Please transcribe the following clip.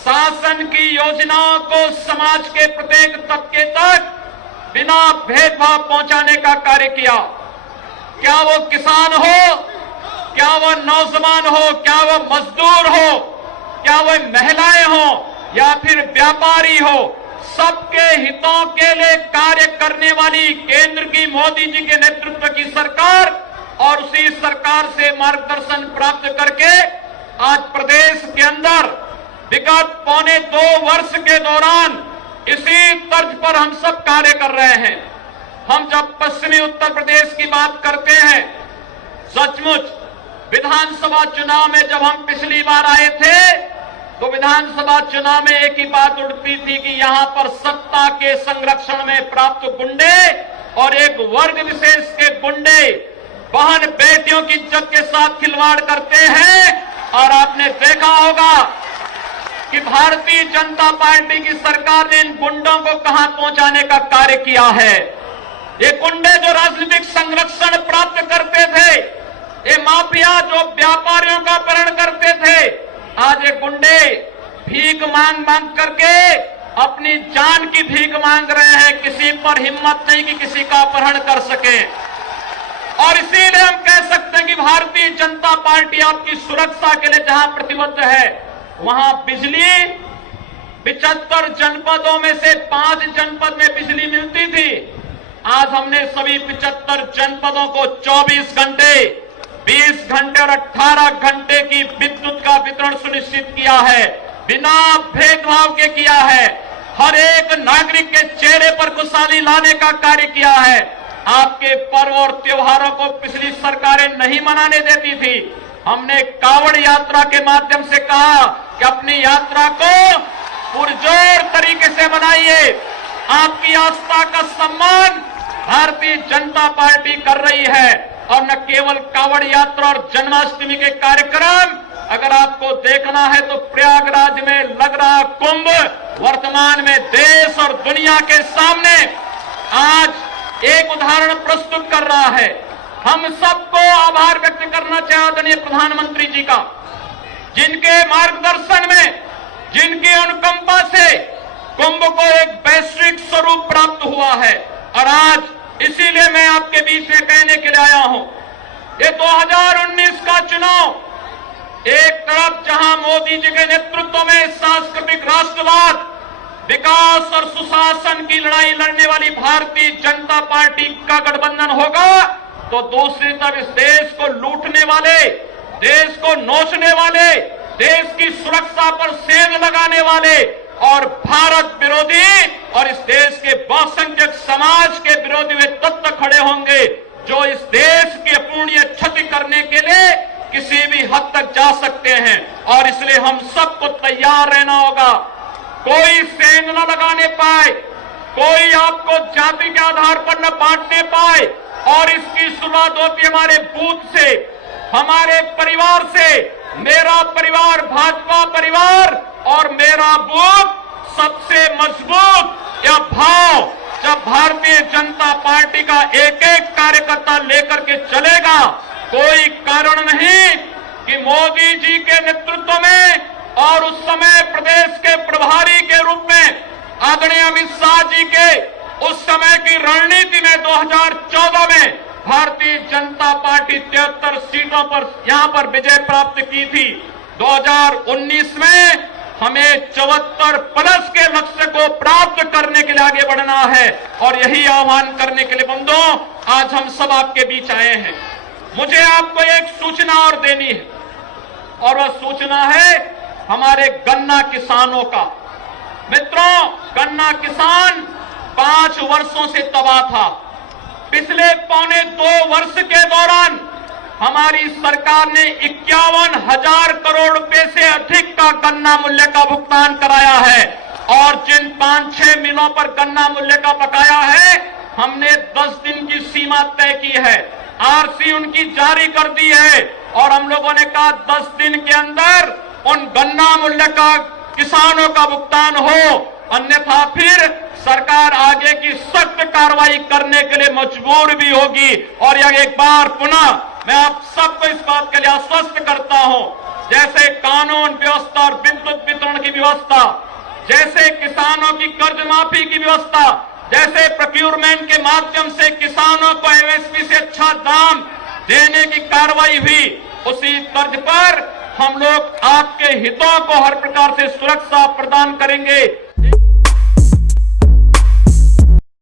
शासन की योजनाओं को समाज के प्रत्येक तबके तक बिना भेदभाव पहुंचाने का कार्य किया। क्या वो किसान हो, क्या वो नौजवान हो, क्या वो मजदूर हो, क्या वो महिलाएं हो या फिर व्यापारी हो, सबके हितों के लिए कार्य करने वाली केंद्र की मोदी जी के नेतृत्व की सरकार और उसी सरकार से मार्गदर्शन प्राप्त करके आज प्रदेश के अंदर विगत पौने 2 वर्ष के दौरान इसी तर्ज पर हम सब कार्य कर रहे हैं। हम जब पश्चिमी उत्तर प्रदेश की बात करते हैं, सचमुच विधानसभा चुनाव में जब हम पिछली बार आए थे तो विधानसभा चुनाव में एक ही बात उठती थी कि यहां पर सत्ता के संरक्षण में प्राप्त गुंडे और एक वर्ग विशेष के गुंडे बहन बेटियों की इज्जत के साथ खिलवाड़ करते हैं। और आपने देखा होगा कि भारतीय जनता पार्टी की सरकार ने इन गुंडों को कहां पहुंचाने का कार्य किया है। ये गुंडे जो राजनीतिक संरक्षण प्राप्त करते थे, ये माफिया जो व्यापारियों का अपहरण करते थे, आज ये गुंडे भीख मांग मांग करके अपनी जान की भीख मांग रहे हैं। किसी पर हिम्मत नहीं कि किसी का अपहरण कर सके। और इसीलिए हम कह सकते हैं कि भारतीय जनता पार्टी आपकी सुरक्षा के लिए जहां प्रतिबद्ध है, वहां बिजली 75 जनपदों में से 5 जनपद में बिजली मिलती थी। आज हमने सभी 75 जनपदों को 24 घंटे, 20 घंटे और 18 घंटे की विद्युत का वितरण सुनिश्चित किया है, बिना भेदभाव के किया है। हर एक नागरिक के चेहरे पर खुशहाली लाने का कार्य किया है। आपके पर्व और त्योहारों को पिछली सरकारें नहीं मनाने देती थी। हमने कावड़ यात्रा के माध्यम से कहा कि अपनी यात्रा को पुरजोर तरीके से बनाइए। आपकी आस्था का सम्मान भारतीय जनता पार्टी कर रही है। और न केवल कावड़ यात्रा और जन्माष्टमी के कार्यक्रम, अगर आपको देखना है तो प्रयागराज में लग रहा कुंभ वर्तमान में देश और दुनिया के सामने आज एक उदाहरण प्रस्तुत कर रहा है। हम सबको आभार व्यक्त करना चाहे आदरणीय प्रधानमंत्री जी का, जिनके मार्गदर्शन में, जिनकी अनुकंपा से कुंभ को एक वैश्विक स्वरूप प्राप्त हुआ है। और आज इसीलिए मैं आपके बीच में कहने के लिए आया हूं, ये 2019 का चुनाव एक तरफ जहां मोदी जी के नेतृत्व में सांस्कृतिक राष्ट्रवाद, विकास और सुशासन की लड़ाई लड़ने वाली भारतीय जनता पार्टी का गठबंधन होगा, तो दूसरी तरफ इस देश को लूटने वाले, देश को नोचने वाले, देश की सुरक्षा पर सेंध लगाने वाले और भारत विरोधी और इस देश के बहुसंख्यक समाज के विरोधी वे तत्व खड़े होंगे जो इस देश की अपूर्णीय क्षति करने के लिए किसी भी हद तक जा सकते हैं। और इसलिए हम सबको तैयार रहना होगा। कोई सेंध न लगाने पाए, कोई आपको जाति के आधार पर न बांटने पाए। और इसकी शुरुआत होती है हमारे बूथ से, हमारे परिवार से। मेरा परिवार भाजपा परिवार और मेरा बूथ सबसे मजबूत यह भाव जब भारतीय जनता पार्टी का एक एक कार्यकर्ता लेकर के चलेगा, कोई कारण नहीं कि मोदी जी के नेतृत्व में और उस समय प्रदेश के प्रभारी के रूप में आदरणीय अमित शाह जी के उस समय की रणनीति में 2014 में भारतीय जनता पार्टी 73 सीटों पर यहां पर विजय प्राप्त की थी। 2019 में हमें 74 प्लस के लक्ष्य को प्राप्त करने के लिए आगे बढ़ना है। और यही आह्वान करने के लिए बंधुओं आज हम सब आपके बीच आए हैं। मुझे आपको एक सूचना और देनी है, और वह सूचना है हमारे गन्ना किसानों का। मित्रों, गन्ना किसान 5 वर्षों से तबाह था। पिछले पौने 2 वर्ष के दौरान हमारी सरकार ने 51,000 करोड़ रुपए से अधिक का गन्ना मूल्य का भुगतान कराया है। और जिन 5-6 मिलों पर गन्ना मूल्य का बकाया है, हमने 10 दिन की सीमा तय की है। आरसी उनकी जारी कर दी है और हम लोगों ने कहा 10 दिन के अंदर उन गन्ना मूल्य का किसानों का भुगतान हो, अन्यथा फिर सरकार आगे की सख्त कार्रवाई करने के लिए मजबूर भी होगी। और यह एक बार पुनः मैं आप सबको इस बात के लिए आश्वस्त करता हूं जैसे कानून व्यवस्था और विद्युत वितरण की व्यवस्था, जैसे किसानों की कर्ज माफी की व्यवस्था, जैसे प्रोक्यूरमेंट के माध्यम से किसानों को एमएसपी से अच्छा दाम देने की कार्रवाई हुई, उसी तर्ज पर हम लोग आपके हितों को हर प्रकार से सुरक्षा प्रदान करेंगे।